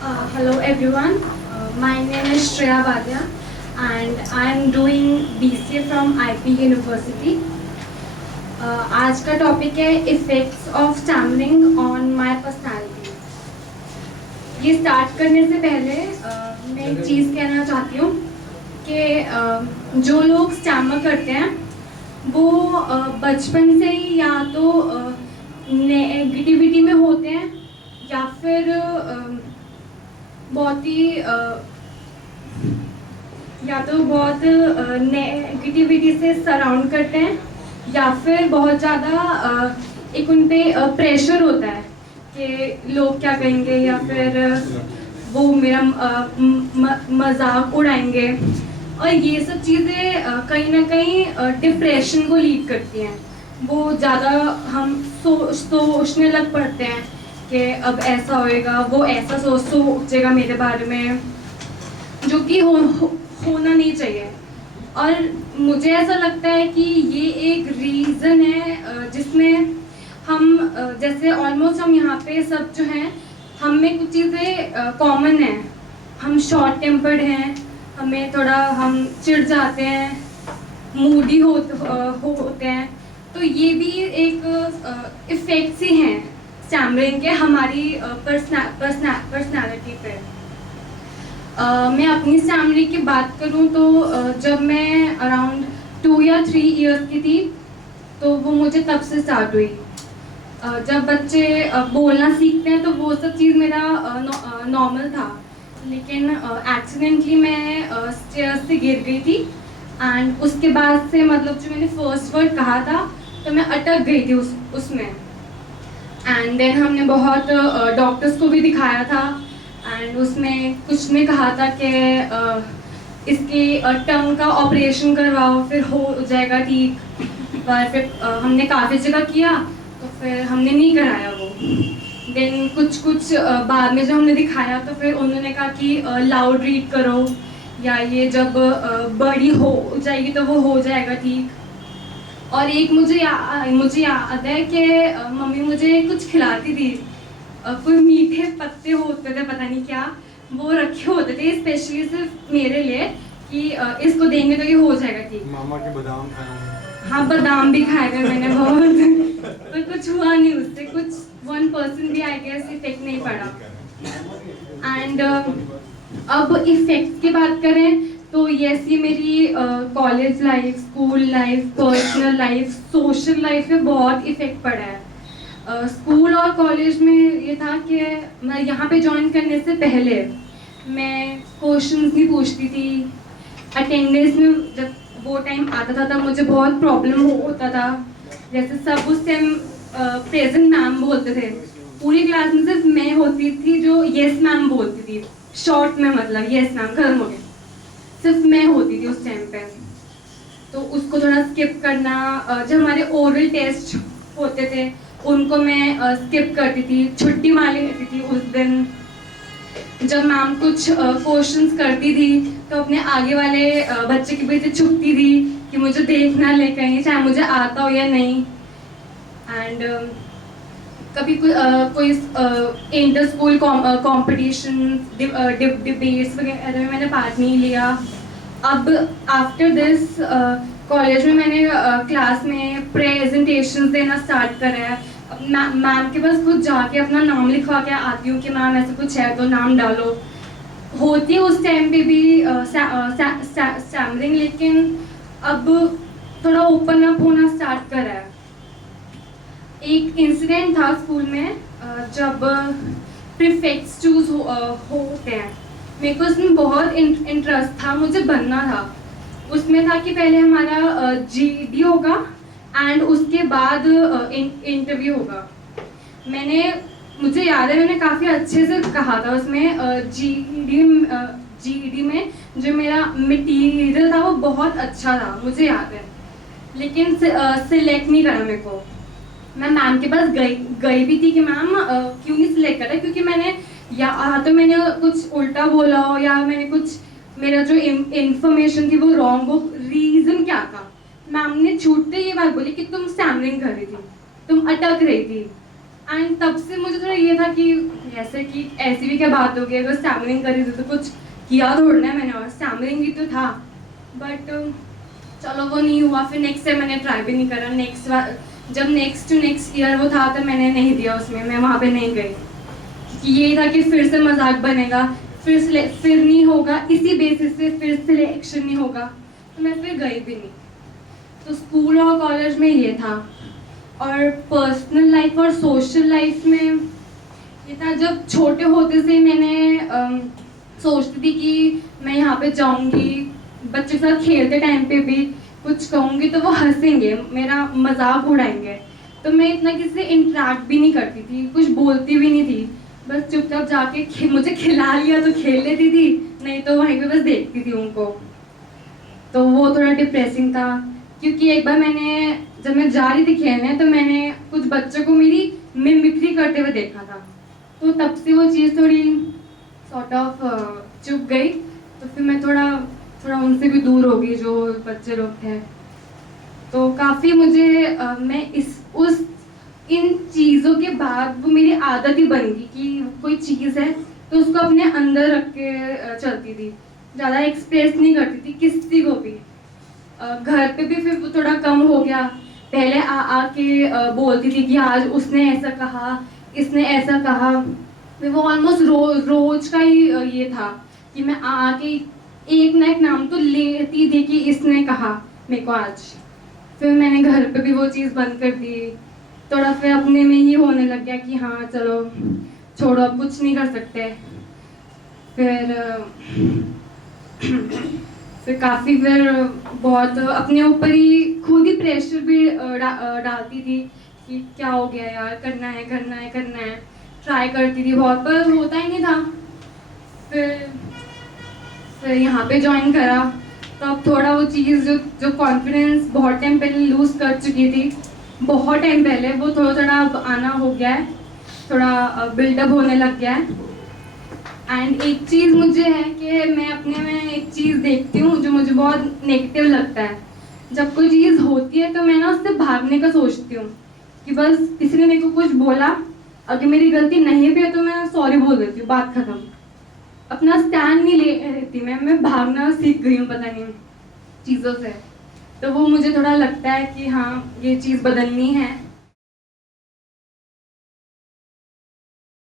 Hello everyone, my name is Shreya Vadia and I am doing BCA from IP University. आज का topic है effects of stammering on my personality. ये start करने से पहले मैं एक चीज़ कहना चाहती हूँ कि जो लोग स्टैमर करते हैं वो बचपन से ही या तो नेगेटिविटी में होते हैं या फिर बहुत ही या तो बहुत नेगेटिविटी से सराउंड करते हैं या फिर बहुत ज़्यादा एक उन पे प्रेशर होता है कि लोग क्या कहेंगे या फिर वो मेरा मजाक उड़ाएंगे और ये सब चीज़ें कहीं ना कहीं डिप्रेशन को लीड करती हैं। वो ज़्यादा हम सोचने लग पड़ते हैं कि अब ऐसा होएगा, वो ऐसा सोचेगा मेरे बारे में, जो कि होना नहीं चाहिए। और मुझे ऐसा लगता है कि ये एक रीज़न है जिसमें हम जैसे ऑलमोस्ट हम यहाँ पे सब जो हैं हम में कुछ चीज़ें कॉमन हैं। हम शॉर्ट टेम्पर्ड हैं, हमें थोड़ा हम चिढ़ जाते हैं, मूडी होते हैं। तो ये भी एक इफ़ेक्ट्स ही हैं स्टैमरिंग के हमारी पर्सनालिटी पे। मैं अपनी स्टैमरिंग की बात करूं तो जब मैं अराउंड 2 या 3 इयर्स की थी तो वो मुझे तब से स्टार्ट हुई। जब बच्चे बोलना सीखते हैं तो वो सब चीज़ मेरा नॉर्मल था, लेकिन एक्सीडेंटली मैं स्टेयर्स से गिर गई थी एंड उसके बाद से मतलब जो मैंने फर्स्ट वर्ड कहा था तो मैं अटक गई थी उसमें। एंड देन हमने बहुत डॉक्टर्स को भी दिखाया था एंड उसमें कुछ ने कहा था कि इसके टंग का ऑपरेशन करवाओ फिर हो जाएगा ठीक, पर फिर हमने काफ़ी जगह किया तो फिर हमने नहीं कराया वो। देन कुछ बाद में जो हमने दिखाया तो फिर उन्होंने कहा कि लाउड रीड करो या ये जब बड़ी हो जाएगी तो वो हो जाएगा ठीक। और एक मुझे याद है कि मम्मी मुझे कुछ खिलाती थी, कोई मीठे पत्ते होते थे पता नहीं क्या, वो रखे होते थे स्पेशली सिर्फ मेरे लिए कि इसको देंगे तो ये हो जाएगा ठीक। मामा के बादाम खाए। हाँ, बादाम भी खाए गए मैंने बहुत पर कुछ हुआ नहीं उससे, कुछ 1% भी आई गेस इफेक्ट नहीं पड़ा। एंड अब इफेक्ट की बात करें तो यस, ये मेरी college life, school life, personal life, social life में बहुत इफेक्ट पड़ा है। स्कूल और कॉलेज में ये था कि मैं यहाँ पे ज्वाइन करने से पहले मैं क्वेश्चंस नहीं पूछती थी। अटेंडेंस में जब वो टाइम आता था तब मुझे बहुत प्रॉब्लम होता था। जैसे सब उस टाइम प्रेजेंट मैम बोलते थे, पूरी क्लास में सिर्फ मैं होती थी जो यस मैम बोलती थी, शॉर्ट में मतलब यस मैम खत्म हो गया, सिर्फ मैं होती थी उस टाइम पे। तो उसको थोड़ा स्किप करना, जब हमारे ओरल टेस्ट होते थे उनको मैं स्किप करती थी, छुट्टी मार लेती थी उस दिन। जब मैम कुछ क्वेश्चंस करती थी तो अपने आगे वाले बच्चे के पीछे छुपती थी कि मुझे देखना ले कहीं, चाहे मुझे आता हो या नहीं। एंड कभी कोई इंटर स्कूल कॉम्पिटिशन, डिबेट्स वगैरह में मैंने पार्ट नहीं लिया। अब आफ्टर दिस कॉलेज में मैंने क्लास में प्रेजेंटेशंस देना स्टार्ट करा है। मैम के पास खुद जाके अपना नाम लिखवा के आती हूँ कि मैम ऐसा कुछ है तो नाम डालो। होती है उस टाइम पे भी स्टैमरिंग, लेकिन अब थोड़ा ओपन अप होना स्टार्ट करा है। एक इंसिडेंट था स्कूल में जब प्रीफिक्स चूज होते हैं, मेरे को उसमें बहुत इंटरेस्ट था, मुझे बनना था। उसमें था कि पहले हमारा जीडी होगा एंड उसके बाद इंटरव्यू होगा। मुझे याद है मैंने काफ़ी अच्छे से कहा था उसमें। जीडी में जो मेरा मटेरियल था वो बहुत अच्छा था मुझे याद है, लेकिन सिलेक्ट नहीं करा मेरे को। मैं मैम के पास गई भी थी कि मैम क्यों नहीं सिलेक्ट करा, क्योंकि मैंने तो मैंने कुछ उल्टा बोला हो या मैंने कुछ मेरा जो इंफॉर्मेशन थी वो रॉन्ग हो। रीज़न क्या था, मैम ने छूटते ये बात बोली कि तुम स्टैमरिंग कर रही थी, तुम अटक रही थी एंड तब से मुझे थोड़ा ये था कि ऐसे कि ऐसी भी क्या बात हो गई, अगर स्टैमरिंग करी थी तो कुछ किया थोड़ा ना मैंने, और स्टैमरिंग भी तो था, बट चलो वो नहीं हुआ। फिर नेक्स्ट ईयर मैंने ट्राई भी नहीं करा। जब नेक्स्ट टू नेक्स्ट ईयर वो था तो मैंने नहीं दिया उसमें, मैं वहाँ पे नहीं गई, क्योंकि ये था कि फिर से मजाक बनेगा, फिर नहीं होगा, इसी बेसिस से फिर सिलेक्शन नहीं होगा, तो मैं फिर गई भी नहीं। तो स्कूल और कॉलेज में ये था। और पर्सनल लाइफ और सोशल लाइफ में ये था, जब छोटे होते से मैंने सोचती थी कि मैं यहाँ पे जाऊँगी, बच्चों के साथ खेलते टाइम पे भी कुछ कहूँगी तो वो हंसेंगे, मेरा मजाक उड़ाएंगे, तो मैं इतना किसी से इंटरेक्ट भी नहीं करती थी, कुछ बोलती भी नहीं थी, बस चुपचाप जाके मुझे खिला लिया तो खेल लेती थी, नहीं तो वहीं पे बस देखती थी उनको। तो वो थोड़ा डिप्रेसिंग था, क्योंकि एक बार जब मैं जा रही थी खेलने तो मैंने कुछ बच्चों को मेरी मिमिक्री करते हुए देखा था, तो तब से वो चीज़ थोड़ी सॉर्ट ऑफ चुप गई। तो फिर मैं थोड़ा उनसे भी दूर हो गई, जो बच्चे लोग थे। तो काफ़ी मुझे मैं इन चीज़ों के बाद वो मेरी आदत ही बन गई कि कोई चीज़ है तो उसको अपने अंदर रख के चलती थी, ज़्यादा एक्सप्रेस नहीं करती थी किसी को भी। घर पे भी फिर थोड़ा कम हो गया, पहले आके बोलती थी कि आज उसने ऐसा कहा, इसने ऐसा कहा, फिर वो ऑलमोस्ट रोज का ही ये था कि मैं आके एक ना एक नाम तो लेती थी कि इसने कहा मेरे को आज। फिर मैंने घर पे भी वो चीज़ बंद कर दी, थोड़ा फिर अपने में ही होने लग गया कि हाँ चलो छोड़ो, अब कुछ नहीं कर सकते। फिर काफ़ी बहुत अपने ऊपर ही खुद ही प्रेशर भी डालती थी कि क्या हो गया यार, करना है करना है करना है, ट्राई करती थी बहुत, पर होता ही नहीं था। फिर यहाँ पे ज्वाइन करा, तो अब थोड़ा वो चीज़ जो कॉन्फिडेंस बहुत टाइम पहले लूज़ कर चुकी थी, बहुत टाइम पहले, वो थोड़ा अब आना हो गया है, थोड़ा बिल्डअप होने लग गया है। एंड एक चीज़ मुझे है कि मैं अपने में एक चीज़ देखती हूँ जो मुझे बहुत नेगेटिव लगता है। जब कोई चीज़ होती है तो मैं ना उससे भागने का सोचती हूँ कि बस किसी ने मेरे को कुछ बोला, अगर मेरी गलती नहीं भी है तो मैं सॉरी बोल देती हूँ, बात खत्म। अपना स्टैंड नहीं लेती, मैं भागना सीख गई हूँ पता नहीं चीज़ों से। तो वो मुझे थोड़ा लगता है कि हाँ ये चीज़ बदलनी है।